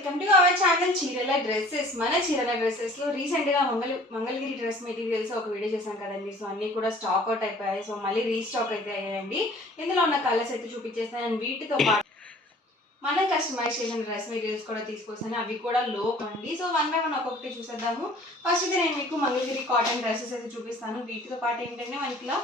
Welcome to our channel చీరల dresses. మన చీరల డ్రెస్సెస్ లో రీసెంట్ గా మంగళగిరి డ్రెస్ మెటీరియల్స్ ఒక వీడియో చేశాం కదండి. సో అన్ని కూడా స్టాక్ అవుట్ అయిపోయాయి. సో మళ్ళీ రీస్టాక్ అయితే అయ్యాయండి. ఇందులో ఉన్న కలర్స్ అయితే చూపించేస్తాను. అండ్ వీటితో పాటు మన కస్టమైజ్ చేసిన డ్రెస్ మెటీరియల్స్ కూడా తీసుకొస్తాను. అవి కూడా లో అండి. సో వన్ బై వన్ ఒక్కొక్కటి చూసేద్దాము. ఫస్ట్ అయితే నేను మీకు మంగళగిరి కాటన్ డ్రెస్సెస్ అయితే చూపిస్తాను. వీటితో పాటు ఏంటంటే మనకి ఇలా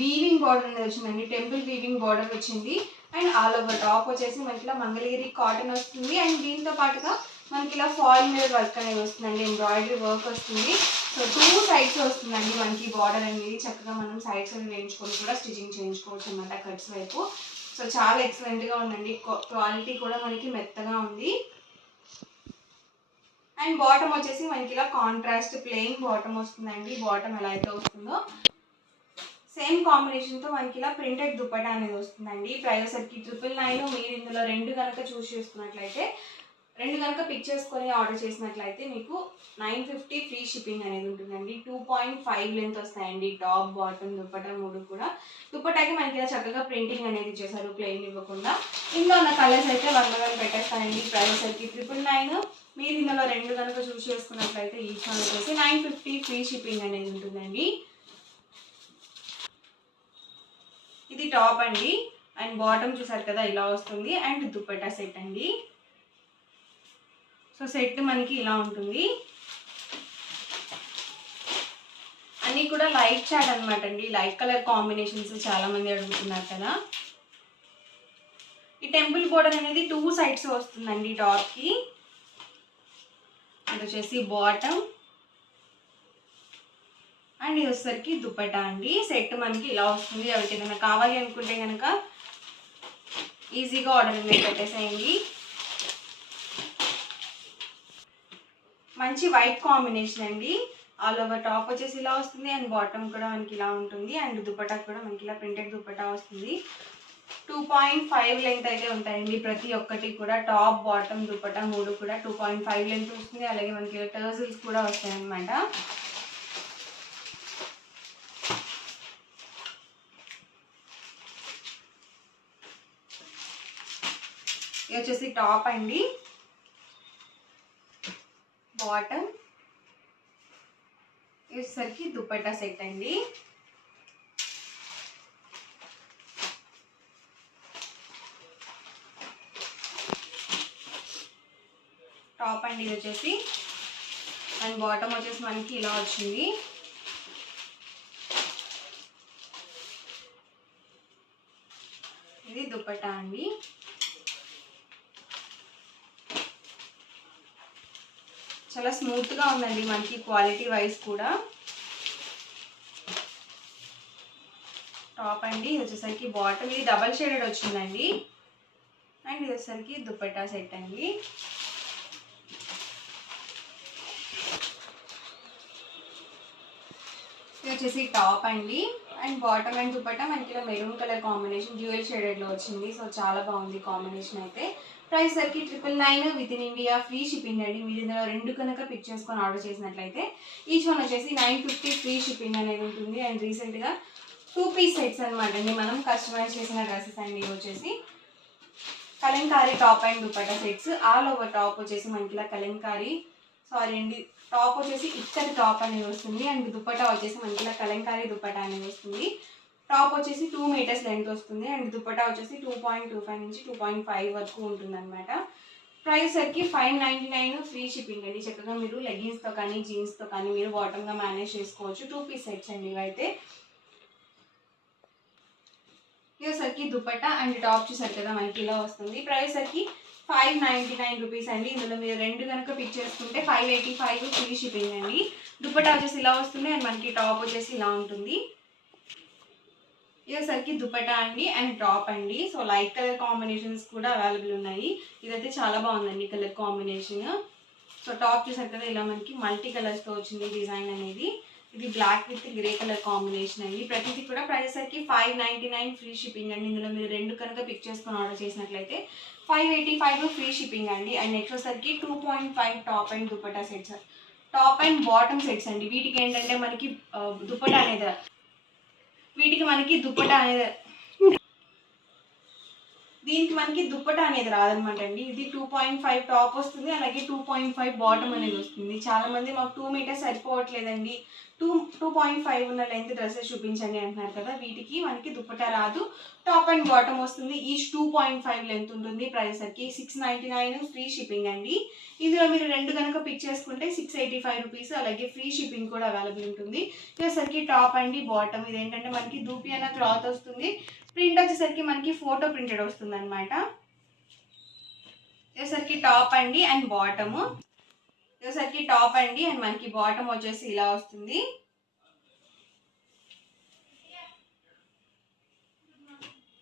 వీవింగ్ బార్డర్ అనేది వచ్చిందండి. టెంపుల్ వీవింగ్ బార్డర్ వచ్చింది. అండ్ ఆల్ ఓవర్ టాప్ వచ్చేసి మనకి ఇలా మంగళగిరి కాటన్ వస్తుంది. అండ్ దీంతో పాటుగా మనకి ఇలా ఫాయిల్ మీద వర్క్ అనేది వస్తుందండి. ఎంబ్రాయిడరీ వర్క్ వస్తుంది. సో 2 సైడ్స్ వస్తుందండి మనకి బార్డర్ అనేది. చక్కగా మనం సైడ్స్ అవి వేయించుకొని కూడా స్టిచింగ్ చేయించుకోవచ్చు అనమాట కట్స్ వైపు. సో చాలా ఎక్సలెంట్గా ఉందండి. క్వాలిటీ కూడా మనకి మెత్తగా ఉంది. అండ్ బాటమ్ వచ్చేసి మనకి ఇలా కాంట్రాస్ట్ ప్లెయిన్ బాటమ్ వస్తుందండి. బాటమ్ ఎలా అయితే వస్తుందో సేమ్ కాంబినేషన్తో మనకి ఇలా ప్రింటెడ్ దుపట్టా అనేది వస్తుందండి. ప్రైస్ సరికి 999. మీరు ఇందులో రెండు కనుక చూస్ చేసుకున్నట్లయితే, రెండు కనుక పిక్ చేసుకొని ఆర్డర్ చేసినట్లయితే మీకు 950 ఫ్రీ షిప్పింగ్ అనేది ఉంటుందండి. 2.5 లెంత్ వస్తాయండి టాప్ బాటమ్ దుపట్టా మూడు కూడా. దుపట్టాకి మనకి ఇలా చక్కగా ప్రింటింగ్ అనేది ఇచ్చేసారు ప్లెయిన్ ఇవ్వకుండా. ఇందులో ఉన్న కలర్స్ అయితే వన్ బై వన్ పెట్టేస్తానండి. ప్రైస్ సరికి 999. మీరు ఇందులో రెండు కనుక చూస్ చేసుకున్నట్లయితే ఈచ్ వన్ వచ్చేసి 950 ఫ్రీ షిప్పింగ్ అనేది ఉంటుందండి. ఇది టాప్ అండి. అండ్ బాటమ్ చూసారు కదా ఇలా వస్తుంది. అండ్ దుపట్టా సెట్ అండి. సో సెట్ మనకి ఇలా ఉంటుంది. అన్నీ కూడా లైట్ చాట్ అనమాట అండి. లైట్ కలర్ కాంబినేషన్స్ చాలా మంది అడుగుతున్నారు కదా. ఈ టెంపుల్ బోర్డర్ అనేది 2 సైడ్స్ వస్తుందండి టాప్కి. ఇది వచ్చేసి బాటమ్. అండ్ ఇది వచ్చేసరికి దుపట్టా అండి. సెట్ మనకి ఇలా వస్తుంది. ఎవరికి ఏదైనా కావాలి అనుకుంటే కనుక ఈజీగా ఆర్డర్ అనేది పెట్టేసేయండి. మంచి వైట్ కాంబినేషన్ అండి. ఆల్ ఓవర్ టాప్ వచ్చేసి ఇలా వస్తుంది. అండ్ బాటమ్ కూడా మనకి ఇలా ఉంటుంది. అండ్ దుపట్టా కూడా మనకి ఇలా ప్రింటెడ్ దుపట్టా వస్తుంది. 2.5 లెంత్ అయితే ఉంటాయండి ప్రతి ఒక్కటి కూడా. టాప్ బాటమ్ దుపట్టా మూడు కూడా 2.5 లెంత్ వస్తుంది. అలాగే మనకి టర్సిల్స్ కూడా వస్తాయి అన్నమాట. ఇది వచ్చేసి టాప్ అండి. బాటమ్ వచ్చేసరికి దుపట్టా సెట్ అండి. టాప్ అండి ఇది వచ్చేసి. అండ్ బాటమ్ వచ్చేసి మనకి ఇలా వచ్చింది. ఇది దుపట్టా అండి. చాలా స్మూత్గా ఉందండి మనకి క్వాలిటీ వైజ్ కూడా. టాప్ అండి ఇది వచ్చేసరికి బాటమ్. ఇది డబల్ షేడెడ్ వచ్చిందండి. అండ్ ఇది వచ్చేసరికి దుపట్టా సెట్ అండి. ఇది వచ్చేసి టాప్ అండి. అండ్ బాటమ్ అండ్ దుపట్టా మనకి ఇలా మెరూన్ కలర్ కాంబినేషన్ డ్యూయల్ షేడెడ్లో వచ్చింది. సో చాలా బాగుంది కాంబినేషన్ అయితే. ప్రైస్ సరికి 999 with in India free shipping అండి. మీరు ఇందులో రెండు కనుక పిక్ చేసుకొని ఆర్డర్ చేసినట్లయితే ఈచ్ వన్ వచ్చేసి 950 ఫ్రీ షిప్పింగ్ అనేది ఉంటుంది. అండ్ రీసెంట్గా 2 పీస్ సెట్స్ అనమాట అండి మనం కస్టమైజ్ చేసిన డ్రెస్సెస్ అండి. వచ్చేసి Kalamkari top and dupatta sets. All over top వచ్చేసి మనకి ఇలా కలంకారీ టాప్ వచ్చేసి ఇక్కడి టాప్ అనేది వస్తుంది. అండ్ దుపట్టా వచ్చేసి మనకి ఇలా కలంకారీ దుపట్టా అనేది వస్తుంది. టాప్ వచ్చేసి 2 మీటర్స్ లెంత్ వస్తుంది. అండ్ దుపట్టా వచ్చేసి 2.25 నుంచి 2.5 వరకు ఉంటుంది అనమాట. ప్రైస్ సరికి 599 ఫ్రీ షిప్పింగ్ అండి. చక్కగా మీరు లెగ్గిన్స్తో కానీ జీన్స్తో కానీ మీరు బాటమ్గా మేనేజ్ చేసుకోవచ్చు. 2 పీస్ సెట్స్ అండి ఇవైతే. ఇది సరికి దుపట్టా అండ్ టాప్ చూసారు కదా మనకి ఇలా వస్తుంది. ప్రైస్ సరికి 599 రూపీస్ అండి. ఇందులో మీరు రెండు కనుక పిక్ చేసుకుంటే 585 ఫ్రీ షిప్పింగ్ అండి. దుపట్టా వచ్చేసి ఇలా వస్తుంది. అండ్ మనకి టాప్ వచ్చేసి ఇలా ఉంటుంది. ఇది సరికి దుపట్టా అండి అండ్ టాప్ అండి. సో లైట్ కలర్ కాంబినేషన్స్ కూడా అవైలబుల్ ఉన్నాయి. ఇదైతే చాలా బాగుందండి కలర్ కాంబినేషన్. సో టాప్ చూసారు కదా ఇలా మనకి మల్టీ కలర్స్తో వచ్చింది డిజైన్ అనేది. ఇది black with grey colour combination అండి. ప్రతిదీ కూడా ప్రైస్ సరికి 599 ఫ్రీ షిప్పింగ్ అండి. ఇందులో మీరు రెండు కనుక పిక్ చేసుకొని ఆర్డర్ చేసినట్లయితే 585 ఫ్రీ షిప్పింగ్ అండి. అండ్ నెక్స్ట్ వచ్చేసరికి 2.5 top and dupatta sets. Top and bottom sets అండి. వీటికి ఏంటంటే మనకి దుపట్టా అనేది దీనికి మనకి దుప్పట అనేది రాదనమాట అండి. ఇది 2.5 టాప్ వస్తుంది, అలాగే 2.5 బాటమ్ అనేది వస్తుంది. చాలామంది మాకు 2 మీటర్స్ సరిపోవట్లేదండి, 2.5 ఉన్న లెంత్ డ్రెస్సెస్ చూపించండి అంటున్నారు కదా. వీటికి మనకి దుప్పట రాదు, టాప్ అండ్ బాటమ్ వస్తుంది. ఈచ్ 2.5 లెంత్ ఉంటుంది. ప్రైస్ సరికి 699, ఫ్రీ షిప్పింగ్ అండి. ఇందులో మీరు 2 కనుక పిక్ చేసుకుంటే 685 రూపీస్, అలాగే ఫ్రీ షిప్పింగ్ కూడా అవైలబుల్ ఉంటుంది. ఇదేసరికి టాప్ అండి బాటమ్. ఇదేంటంటే మనకి దూపి అన్న క్లాత్ వస్తుంది. ప్రింట్ వచ్చేసరికి మనకి ఫోటో ప్రింటెడ్ వస్తుంది అనమాట. ఇదేసరికి టాప్ అండి అండ్ బాటము. ఇదేసరికి టాప్ అండి అండ్ మనకి బాటమ్ వచ్చేసి ఇలా వస్తుంది.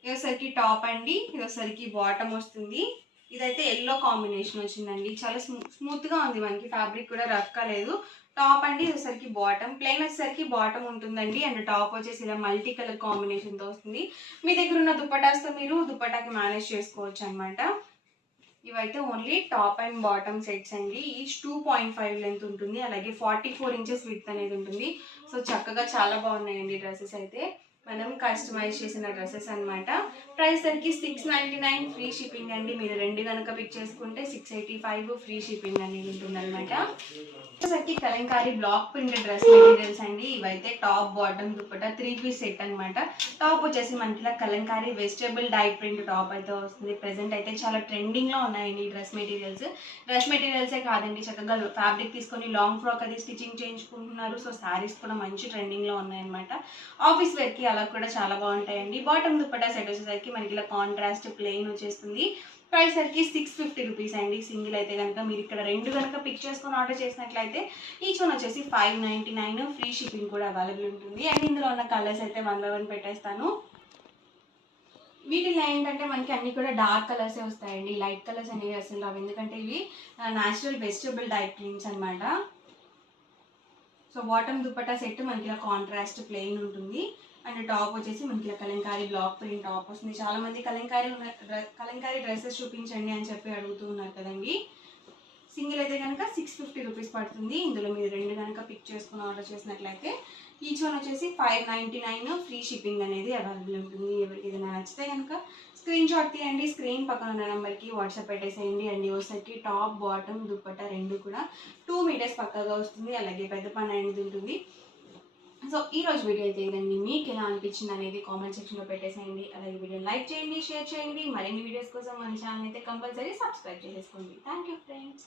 ఇదేసరికి టాప్ అండి, ఇదేసరికి బాటమ్ వస్తుంది. ఇదైతే ఎల్లో కాంబినేషన్ వచ్చిందండి. చాలా స్మూత్గా ఉంది, మనకి ఫ్యాబ్రిక్ కూడా రఫ్ కాలేదు. టాప్ అండి, ఇదేసరికి బాటమ్. ప్లెయిన్ వచ్చేసరికి బాటమ్ ఉంటుందండి అండ్ టాప్ వచ్చేసి ఇలా మల్టీ కలర్ కాంబినేషన్తో వస్తుంది. మీ దగ్గర ఉన్న దుప్పటాస్తో మీరు దుప్పటాకి మేనేజ్ చేసుకోవచ్చు అనమాట. ఇవైతే only top and bottom sets అండి. ఈచ్ 2.5 లెంత్ ఉంటుంది, అలాగే 44 ఇంచెస్ విడ్త్ అనేది ఉంటుంది. సో చక్కగా చాలా బాగున్నాయండి డ్రెస్సెస్ అయితే. మనం కస్టమైజ్ చేసిన డ్రెస్సెస్ అనమాట. ప్రైస్ సరికి 699, ఫ్రీ షిప్పింగ్ అండి. మీరు 2 కనుక పిక్ చేసుకుంటే 685 ఫ్రీ షిప్పింగ్ అనేది ఉంటుంది అనమాట. సరికి Kalamkari block print dress materials అండి. ఇవైతే top bottom dupatta 3 piece set అనమాట. టాప్ వచ్చేసి మనకి ఇలా Kalamkari vegetable dye print top అయితే వస్తుంది. ప్రెసెంట్ అయితే చాలా ట్రెండింగ్లో ఉన్నాయండి ఈ డ్రెస్ మెటీరియల్సే కాదండి, చక్కగా ఫ్యాబ్రిక్ తీసుకొని లాంగ్ ఫ్రాక్ అది స్టిచ్చింగ్ చేయించుకుంటున్నారు. సో శారీస్ కూడా మంచి ట్రెండింగ్లో ఉన్నాయన్నమాట. ఆఫీస్ వేర్కి అలా కూడా చాలా బాగుంటాయండి. బాటమ్ దుప్పటా సెట్ వచ్చేసరికి మనకి ఇలా కాంట్రాస్ట్ ప్లెయిన్ వచ్చేస్తుంది. ప్రైస్ సరికి 650 రూపీస్ అండి. సింగిల్ అయితే కనుక మీరు ఇక్కడ 2 కనుక పిక్ చేసుకొని ఆర్డర్ చేసినట్లయితే ఈచ్ వన్ వచ్చేసి 599, ఫ్రీ షిప్పింగ్ కూడా అవైలబుల్ ఉంటుంది. అండ్ ఇందులో ఉన్న కలర్స్ అయితే 1 by 1 పెట్టేస్తాను. వీటిలో ఏంటంటే మనకి అన్ని కూడా డార్క్ కలర్సే వస్తాయండి, లైట్ కలర్స్ అనేవి అసలు రావు, ఎందుకంటే ఇవి న్యాచురల్ వెజిటబుల్ డై ప్రింట్స్ అనమాట. సో బాటమ్ దుప్పటా సెట్ మనకి ఇలా కాంట్రాస్ట్ ప్లెయిన్ ఉంటుంది అండ్ టాప్ వచ్చేసి మనకి ఇలా కలంకారీ బ్లాక్ ప్రింట్ టాప్ వస్తుంది. చాలామంది కలంకారీ డ్రెస్సెస్ చూపించండి అని చెప్పి అడుగుతూ ఉన్నారు కదండి. సింగిల్ అయితే కనుక 650 రూపీస్ పడుతుంది. ఇందులో మీరు 2 కనుక పిక్ చేసుకుని ఆర్డర్ చేసినట్లయితే ఈచ్ వన్ వచ్చేసి 599, ఫ్రీ షిప్పింగ్ అనేది అవైలబుల్ ఉంటుంది. ఎవరికి ఏదైనా నచ్చితే కనుక స్క్రీన్ షాట్ తీయండి, స్క్రీన్ పక్కన ఉన్న నెంబర్కి వాట్సాప్ పెట్టేసేయండి. అండ్ ఒకసారికి టాప్ బాటమ్ దుప్పట్టా 2 కూడా 2 మీటర్స్ పక్కగా వస్తుంది, అలాగే పెద్ద పని అనేది ఉంటుంది. సో ఈ రోజు వీడియో అయితే ఇదండి. మీకు ఎలా అనిపించింది అనేది కామెంట్ సెక్షన్లో పెట్టేసేయండి. అలాగే వీడియో లైక్ చేయండి, షేర్ చేయండి. మరిన్ని వీడియోస్ కోసం మన ఛానల్ అయితే కంపల్సరీ సబ్స్క్రైబ్ చేసేసుకోండి. Thank you friends.